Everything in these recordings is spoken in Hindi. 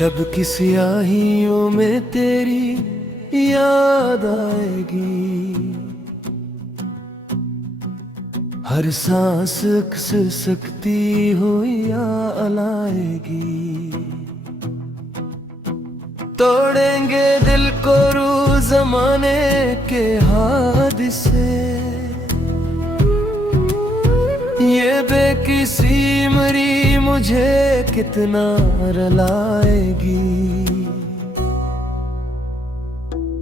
शब की सियाहियों में तेरी याद आएगी, हर सांस सकती हो या अलाएगी। तोड़ेंगे दिल को रू जमाने के हादसे, ये बेकिसी मरी मुझे कितना रुलाएगी।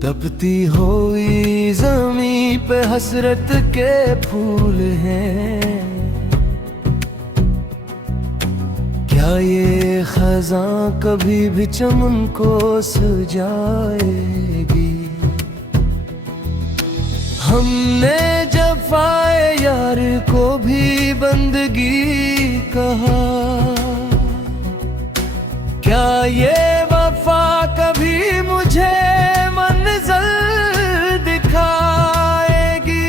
तपती हुई ज़मीं पे हसरत के फूल हैं, क्या ये खज़ां कभी भी चमन को सजाएगी। हमने जफ़ाए यार को भी बंदगी कहा, क्या ये वफा कभी मुझे मंज़िल दिखाएगी।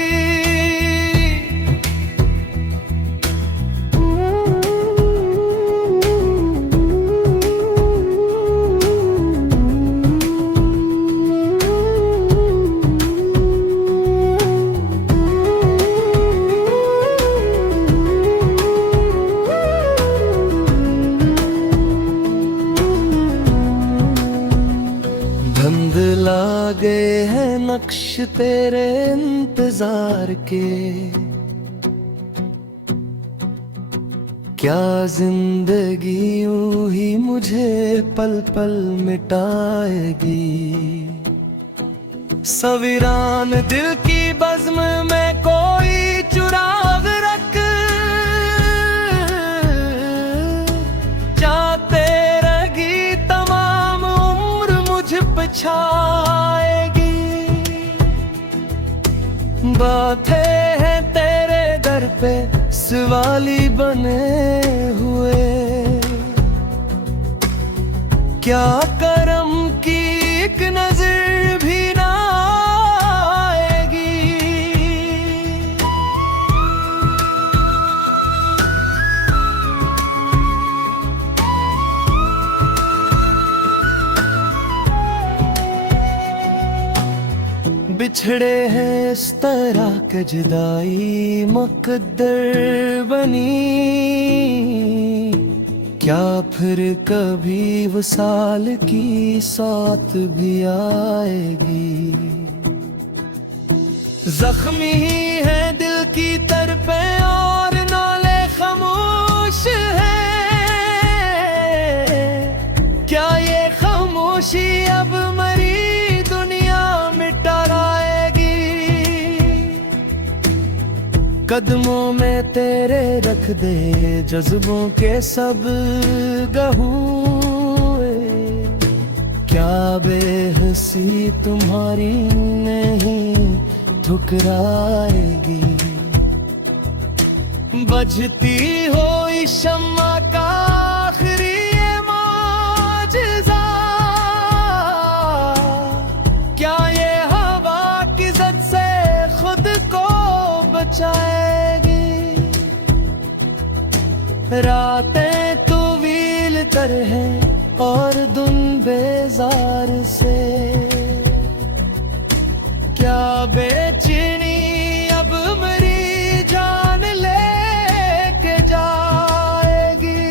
धुंधला गए हैं नक्श तेरे इंतजार के, क्या जिंदगी यूं ही मुझे पल पल मिटाएगी। सवीरान दिल की बज़्म में कोई चुराग रख, चाहते रहेगी तमाम उम्र मुझ पे छाएगी। बातें हैं तेरे दर पे सवाली बने हुए, क्या करम की एक नजर भी ना आएगी। बिछड़े हैं इस तरह के जुदाई मुकद्दर बनी, क्या फिर कभी वसाल की साथ भी आएगी। जख्मी ही है दिल की तरफे और नाले खामोश है, क्या ये खामोशी अब मरी कदमों में तेरे रख दे जज्बों के सब गहुए, क्या बेहसी तुम्हारी नहीं ठुकराएगी। बजती हो शम्मा का आखिरी ये मौजज़ा, क्या ये हवा की ज़द से खुद को बचाएगी। रातें तवील तर हैं और दिन बेजार से, क्या बेचैनी अब मेरी जान लेके जाएगी।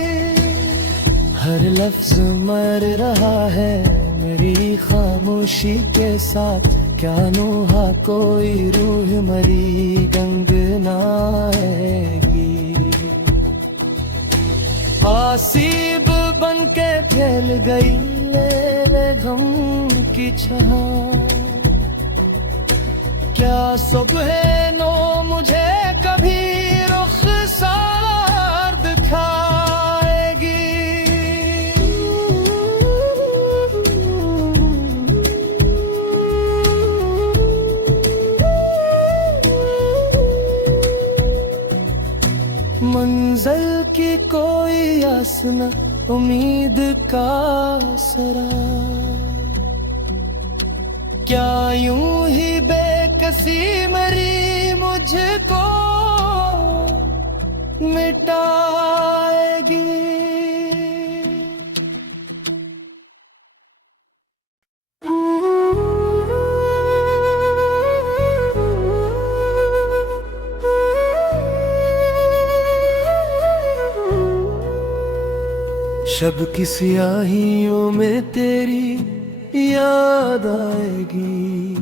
हर लफ्ज मर रहा है मेरी खामोशी के साथ, क्या नोहा कोई रूह मरी गंगनाएगी। आसीब बन के फैल गई ले गम की छाह, क्या सुबह नो मुझे कभी रुखसार दिखाएगी। मंजिल की कोई आस न उम्मीद का सरा, क्या यूं ही बेकसी मरी मुझको मिटाएगी। शब की स्याहियों में तेरी याद आएगी,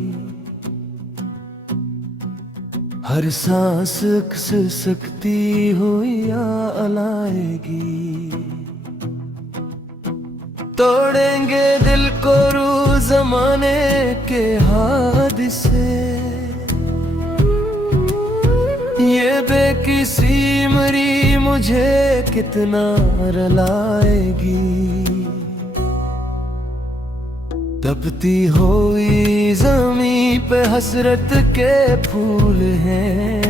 हर सांस सकती हो या अलाएगी। तोड़ेंगे दिल को रू जमाने के हादिसे, ये बेकिसी मरी मुझे कितना रुलाएगी। तपती हुई ज़मीं पे हसरत के फूल हैं,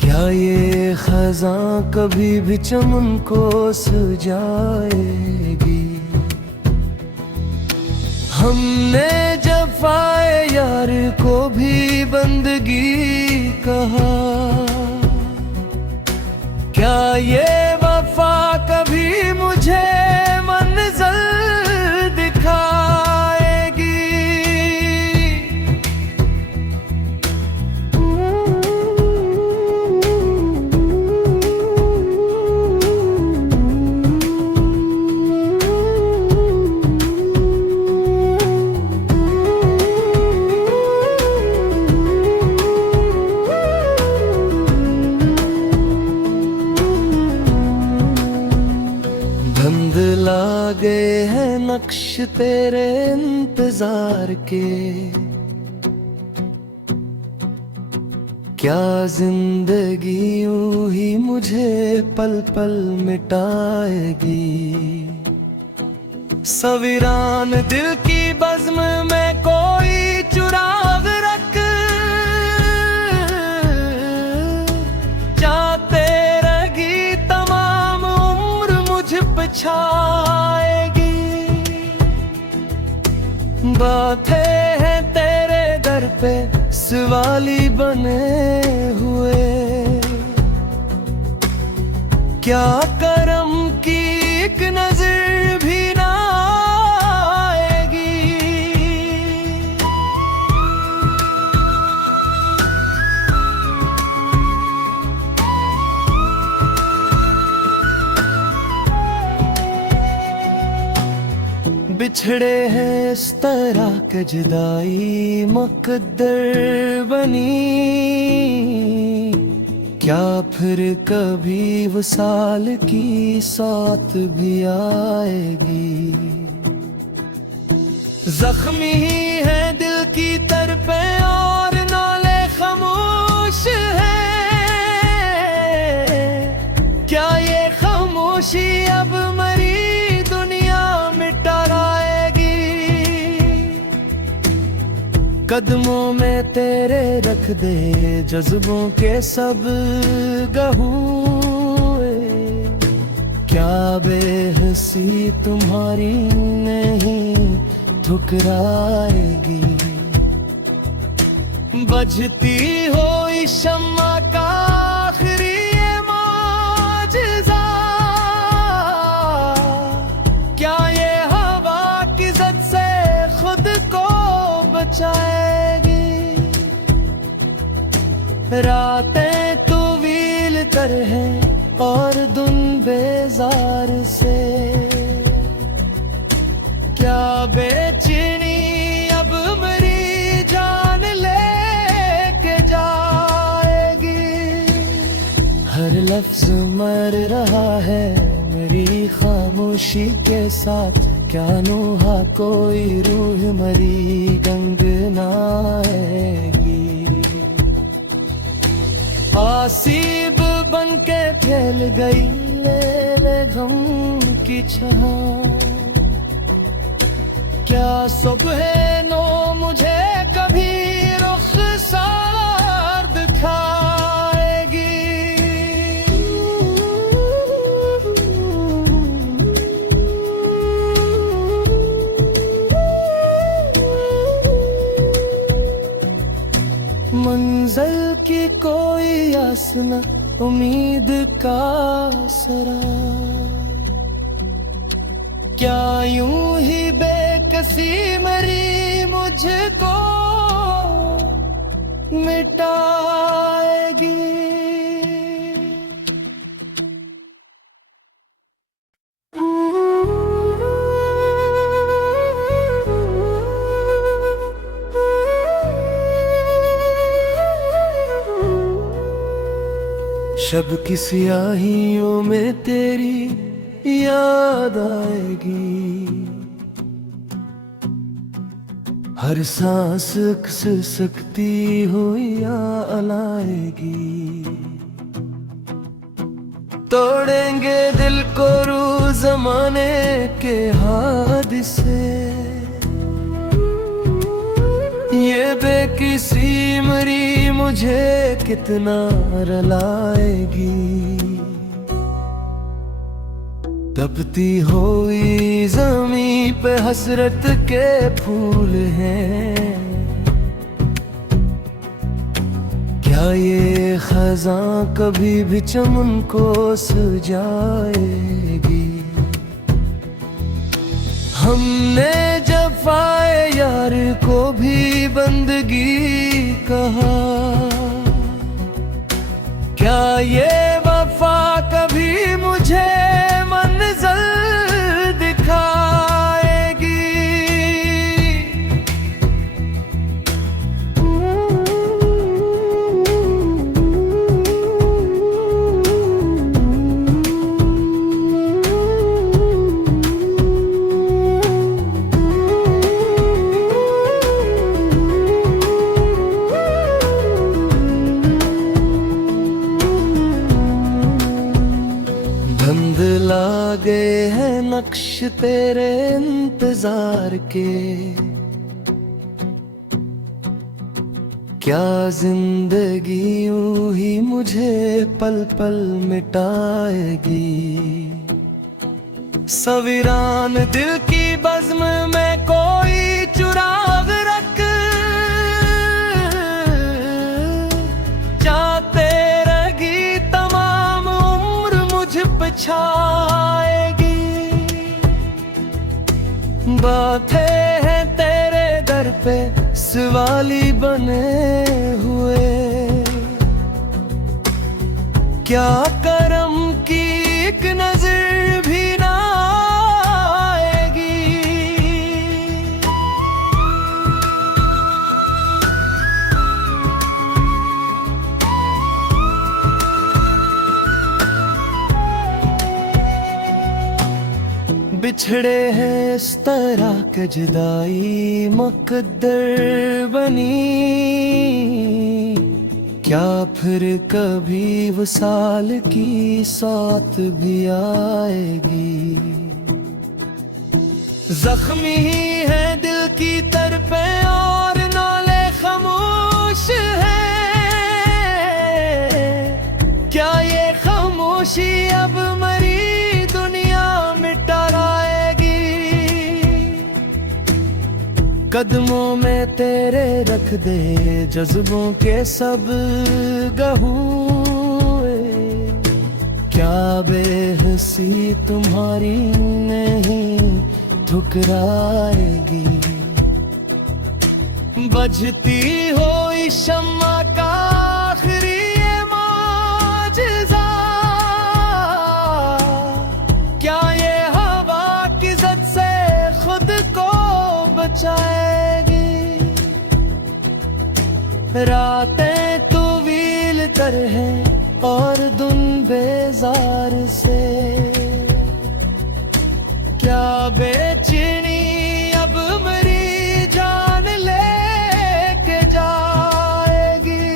क्या ये खज़ां कभी भी चमन को सजाएगी। हमने जफ़ाए यार को भी बंदगी कहा, क्या ये वफ़ा कभी मुझे मंज़िल दिखाएगी। धुंधला गए हैं नक्श तेरे इंतजार के, क्या जिंदगी यूं ही मुझे पल पल मिटाएगी। सवीरान दिल की बज़्म में कोई चुराग रख, जाते रही तमाम उम्र मुझ पे छाएगी। बातें हैं तेरे दर पे सवाली बने हुए, क्या करम की एक नजर भी ना आएगी। बिछड़े हैं इस तरह के जुदाई मुकद्दर बनी, क्या फिर कभी वसाल की साथ भी आएगी। जख्मी ही है दिल की तरफे और नाले खामोश है, क्या ये खामोशी अब मरी कदमों में तेरे रख दे जज्बों के सब गहुए, क्या बेहसी तुम्हारी नहीं ठुकराएगी। बजती हो शम्मा का आखिरी ये माजिज़ा, क्या ये हवा की ज़द से खुद को बचाएगी। रातें तवील तर हैं और दिन बेजार से, क्या बेचैनी अब मेरी जान लेके जाएगी। हर लफ्ज मर रहा है मेरी खामोशी के साथ, क्या नोहा कोई रूह मरी गंगनाएगी। आसीब बन के फैल गई ले गम की छाह, क्या सुबह नो मुझे कभी रुखसार दिखाएगी। मंजिल की कोई आस न उम्मीद का सरा, क्या यूं ही बेकसी मरी मुझको मिटाएगी। शब की सियाहियों में तेरी याद आएगी, हर सांस सकती हो या अलाएगी। तोड़ेंगे दिल को रू जमाने के हादसे, ये बेकिसी मरी मुझे कितना रुलाएगी। तपती हुई ज़मीं पे हसरत के फूल हैं, क्या ये खज़ां कभी भी चमन को सजाएगी। हमने जफ़ाए यार को भी बंदगी कहा, क्या ये वफ़ा कभी मुझे मंज़िल दिखाएगी। धुंधला गए हैं नक्श तेरे इंतजार के, क्या जिंदगी यूं ही मुझे पल पल मिटाएगी। सवीरान दिल की बज़्म में कोई चुराग रख, चाहते रही तमाम उम्र मुझ पे छाएगी। बातें हैं तेरे दर पे सवाली बने हुए, क्या करम की एक नजर भी ना आएगी। बिछड़े हैं इस तरह के जुदाई मुकद्दर बनी, क्या फिर कभी वसाल की साथ भी आएगी। जख्मी ही है दिल की तरफे और नाले खामोश है, क्या ये खामोशी अब मरी दुनिया मिटा लाएगी। कदमों में तेरे रख दे जज्बों के सब गहूए, क्या बेहसी तुम्हारी नहीं ठुकराएगी। बजती हो इस शम्मा का आखिरी ये माजिज़ा, क्या ये हवा की ज़द से खुद को बचाएगी। रातें तवील तर हैं और दिन बेजार से, क्या बेचैनी अब मेरी जान लेके जाएगी।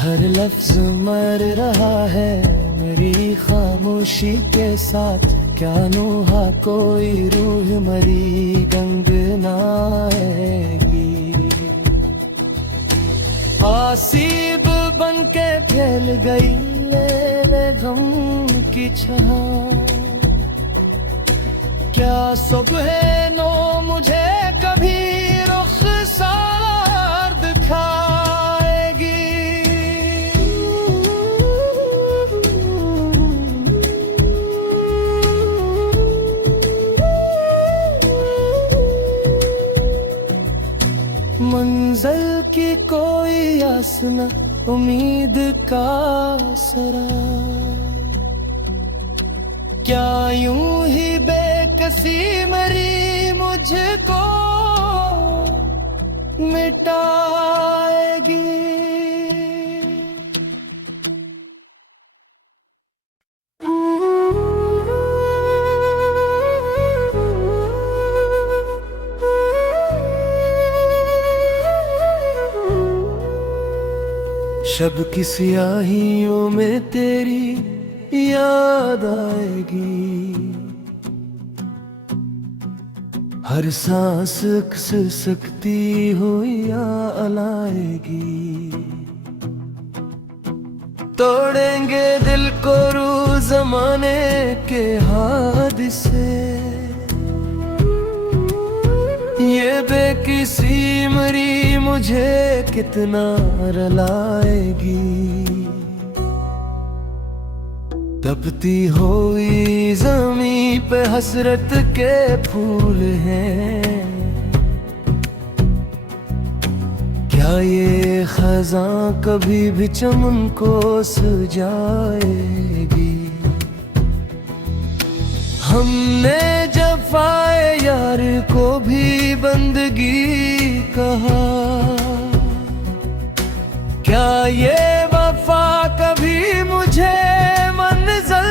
हर लफ्ज मर रहा है मेरी खामोशी के साथ, क्या नोहा कोई रूह मरी गंगनाएगी। आसीब बन के फैल गई ले गम की छाह, क्या सुबह नो मुझे कभी रुखसार दिखाएगी। मंजिल की कोई आस न उम्मीद का सरा, क्या यूं ही बेकसी मरी मुझको मिटाएगी। शब की सियाहियों में तेरी याद आएगी, हर सांस खिसकती हो या अलाएगी। तोड़ेंगे दिल को रू ज़माने के हादसे, ये बेकिसी मरी मुझे कितना रुलाएगी। तपती हुई ज़मीं पे हसरत के फूल हैं, क्या ये खज़ां कभी भी चमन को सजाएगी। हमने जफ़ाए यार को भी बंदगी कहा, क्या ये वफ़ा कभी मुझे मंज़िल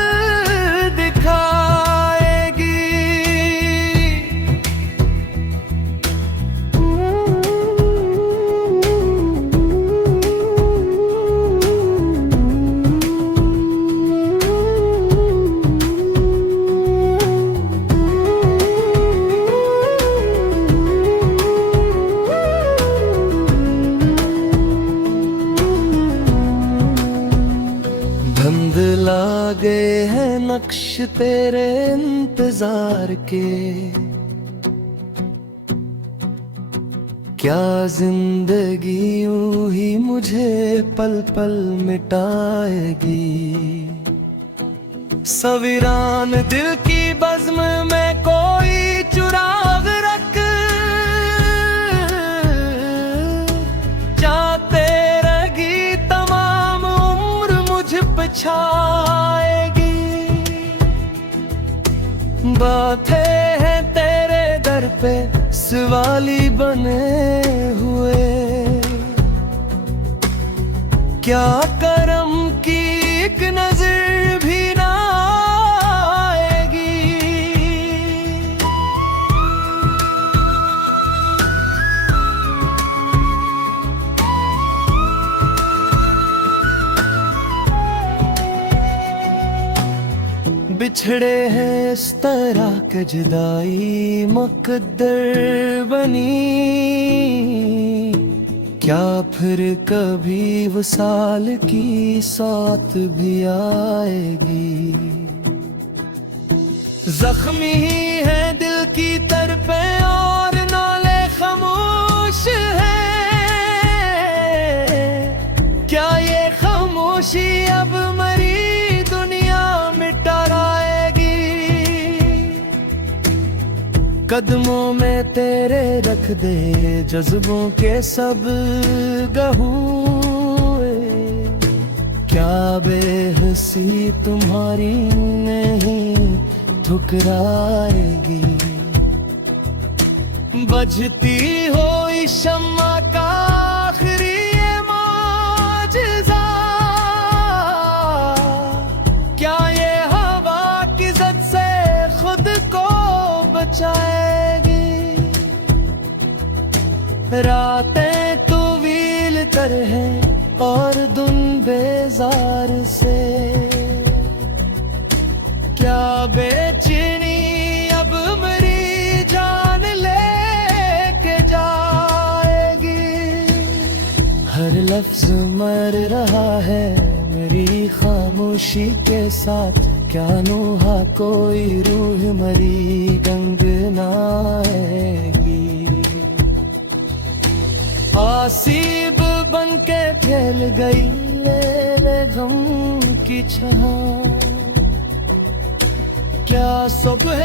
दिखाएगी। धुंधला गए हैं नक्श तेरे इंतजार के, क्या जिंदगी यूं ही मुझे पल पल मिटाएगी। सवीरान दिल की बज़्म में कोई चुराग रख, जाते रहेगी तमाम उम्र मुझ पे छाएगी। बातें हैं तेरे दर पे सवाली बने हुए, क्या करम की एक नजर भी ना आएगी। बिछड़े हैं इस तरह के जुदाई मुकद्दर बनी, क्या फिर कभी वसाल की साथ भी आएगी। जख्मी ही है दिल की तरफे और नाले खामोश है, क्या ये खामोशी अब मरी कदमों में तेरे रख दे जज्बों के सब गहूए, क्या बेहसी तुम्हारी नहीं ठुकराएगी। बजती हो शम्मा का आखिरी ये मौजज़ा, क्या ये हवा की ज़द से खुद को बचाएगी। रातें तवील तर हैं और दिन बेजार से, क्या बेचैनी अब मेरी जान लेके जाएगी। हर लफ्ज मर रहा है मेरी खामोशी के साथ, क्या नोहा कोई रूह मरी गंगनाएगी। आसीब बन के फैल गई ले गम की छां, क्या सुबह